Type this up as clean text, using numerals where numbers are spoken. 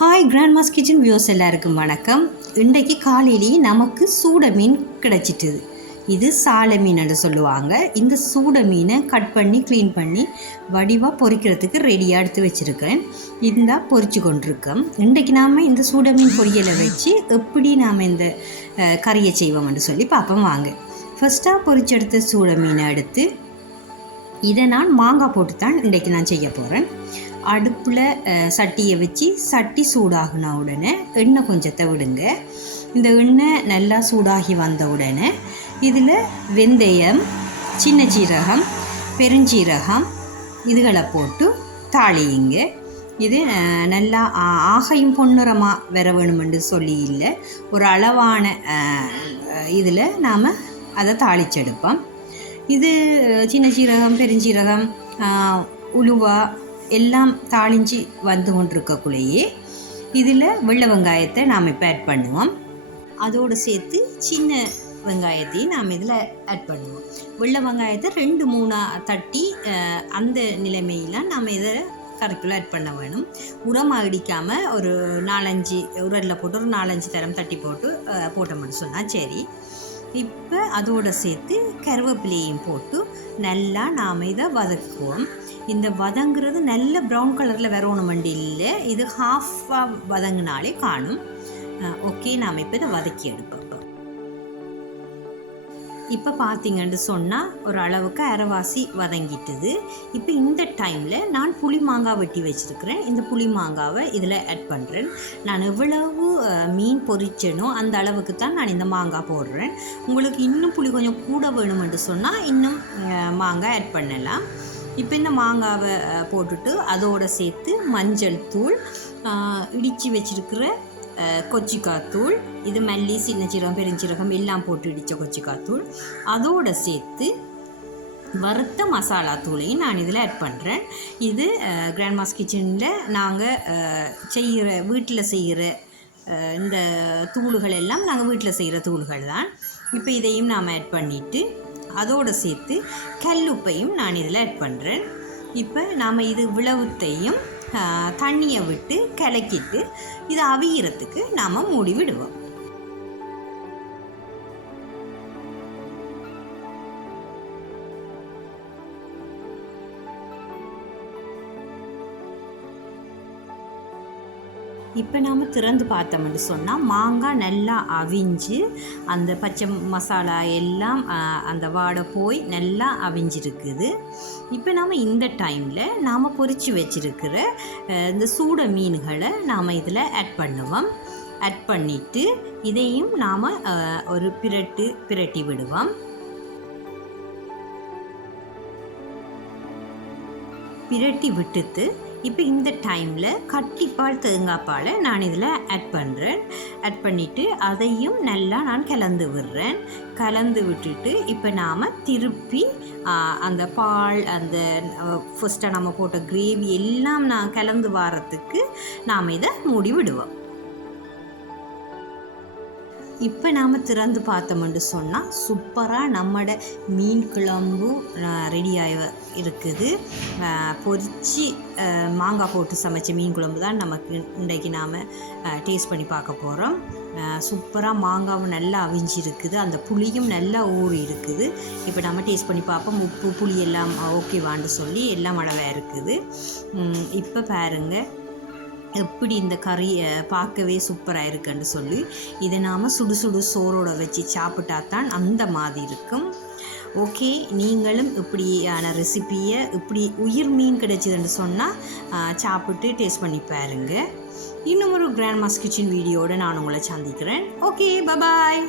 Hi Grandma's kitchen views எல்லாருக்கும் வணக்கம். இன்றைக்கு காலையிலேயே நமக்கு சூட மீன் கிடைச்சிட்டுது. இது சாலை மீன் சொல்லுவாங்க. இந்த சூட மீனை கட் பண்ணி க்ளீன் பண்ணி வடிவாக பொரிக்கிறதுக்கு ரெடியாக எடுத்து வச்சுருக்கேன். இந்த பொரிச்சு கொண்டிருக்கோம். இன்றைக்கு நாம் இந்த சூட மீன் பொரியலை வச்சு எப்படி நாம் இந்த கறியை செய்வோம்னு சொல்லி பார்ப்போம் வாங்க. ஃபஸ்ட்டாக பொரிச்செடுத்த சூட மீனை எடுத்து இதை நான் மாங்காய் போட்டு தான் இன்றைக்கி நான் செய்ய போகிறேன். அடுப்பில் சட்டியை வச்சு சட்டி சூடாகின உடனே எண்ணெய் கொஞ்சத்தை விடுங்க. இந்த எண்ணெய் நல்லா சூடாகி வந்த உடனே இதில் வெந்தயம், சின்ன சீரகம், பெருஞ்சீரகம் இதுகளை போட்டு தாளியுங்க. இது நல்லா ஆகையும் பொன்னிறமாக வர வேணுமென்று சொல்லி இல்லை, ஒரு அளவான இதில் நாம் அதை தாளிச்செடுப்போம். இது சின்ன சீரகம், பெருஞ்சீரகம், உலுவா எல்லாம் தாளிஞ்சு வந்து கொண்டிருக்கக்குள்ளேயே இதில் வெள்ளை வெங்காயத்தை நாம் இப்போ ஆட் பண்ணுவோம். அதோடு சேர்த்து சின்ன வெங்காயத்தையும் நாம் இதில் ஆட் பண்ணுவோம். வெள்ளை வெங்காயத்தை 2-3 தட்டி அந்த நிலைமையில் நாம் இதை கறிக்குள்ளே ஆட் பண்ண வேணும். உரமாக இடிக்காமல் ஒரு 4-5 உரலில் போட்டு ஒரு 4-5 தரம் தட்டி போட்டோம்னு சொன்னால் சரி. இப்போ அதோடு சேர்த்து கருவேப்பிலையும் போட்டு நல்லா நாம் இதை வதக்குவோம். இந்த வதங்குறது நல்ல ப்ரௌன் கலரில் வரணுமெண்டு இல்லை, இது ஹாஃபாக வதங்கினாலே காணும். ஓகே, நாம் இப்போ இதை வதக்கி எடுப்போம். இப்போ பார்த்தீங்கன்னு சொன்னால் ஒரு அளவுக்கு அரைவாசி வதங்கிட்டுது. இப்போ இந்த டைமில் நான் புளி மாங்காய் வெட்டி வச்சுருக்கிறேன். இந்த புளி மாங்காவை இதில் ஆட் பண்ணுறேன். நான் எவ்வளவு மீன் பொரிச்சனோ அந்த அளவுக்கு தான் நான் இந்த மாங்காய் போடுறேன். உங்களுக்கு இன்னும் புளி கொஞ்சம் கூட வேணுமென்று சொன்னால் இன்னும் மாங்காய் ஆட் பண்ணலாம். இப்போ இந்த மாங்காவை போட்டுட்டு அதோடு சேர்த்து மஞ்சள் தூள், இடித்து வச்சுருக்கிற கொச்சிக்காத்தூள், இது மல்லி, சின்ன சீரகம், பெருஞ்சீரகம் எல்லாம் போட்டு இடித்த கொச்சிக்காத்தூள், அதோடு சேர்த்து வறுத்த மசாலா தூளையும் நான் இதில் ஆட் பண்ணுறேன். இது கிராண்ட்மாஸ் கிச்சனில் நாங்கள் வீட்டில் செய்கிற இந்த தூள்கள் எல்லாம் நாங்கள் வீட்டில் செய்கிற தூள்கள் தான். இப்போ இதையும் நாம் ஆட் பண்ணிவிட்டு அதோடு சேர்த்து கல்லுப்பையும் நான் இதில் ஆட் பண்ணுறேன். இப்போ நாம் இது விளவுத்தையும் தண்ணியை விட்டு கலக்கிட்டு இது அவியறதுக்கு நாம் மூடி விடுவோம். இப்போ நாம் திறந்து பார்த்தோம்னு சொன்னால் மாங்காய் நல்லா அவிஞ்சு அந்த பச்சை மசாலா எல்லாம் அந்த வாடை போய் நல்லா அவிஞ்சிருக்குது. இப்போ நாம் இந்த டைமில் நாம் பொரித்து வச்சுருக்கிற இந்த சூட மீன்களை நாம் இதில் ஆட் பண்ணுவோம். ஆட் பண்ணிவிட்டு இதையும் நாம் ஒரு பிரட்டி விடுவோம். பிரட்டி விட்டுட்டு இப்போ இந்த டைமில் கட்டிப்பால் தேங்காய்ப்பாலை நான் இதில் ஆட் பண்ணுறேன். ஆட் பண்ணிவிட்டு அதையும் நல்லா நான் கலந்து விடுறேன். கலந்து விட்டுட்டு இப்போ நாம் திருப்பி அந்த பால், அந்த ஃபஸ்ட்டாக நம்ம போட்ட கிரேவி எல்லாம் நான் கலந்து வாரத்துக்கு நாம் இதை மூடி விடுவோம். இப்போ நாம் திறந்து பார்த்தோம்னு சொன்னால் சூப்பராக நம்மளோட மீன் குழம்பு ரெடியாக இருக்குது. பொரித்து மாங்காய் போட்டு சமைச்ச மீன் குழம்பு தான் நமக்கு இன்றைக்கி நாம் டேஸ்ட் பண்ணி பார்க்க போகிறோம். சூப்பராக மாங்காவும் நல்லா அவிஞ்சிருக்குது, அந்த புளியும் நல்லா ஊறி இருக்குது. இப்போ நம்ம டேஸ்ட் பண்ணி பார்ப்போம். உப்பு புளி எல்லாம் ஓகேவான்னு சொல்லி எல்லாம் அளவாக இருக்குது. இப்போ பாருங்கள் எப்படி இந்த கறி பார்க்கவே சூப்பராக இருக்குன்னு சொல்லி இதை நாம் சுடு சோறோட வச்சு சாப்பிட்டா தான் அந்த மாதிரி இருக்கும். ஓகே, நீங்களும் இப்படியான ரெசிப்பியை இப்படி உயிர் மீன் கிடைச்சிதுன்னு சொன்னால் சாப்பிட்டு டேஸ்ட் பண்ணி பாருங்கள். இன்னும் ஒரு கிராண்ட்மாஸ் கிச்சன் வீடியோடு நான் உங்களை சந்திக்கிறேன். ஓகே, பாய்.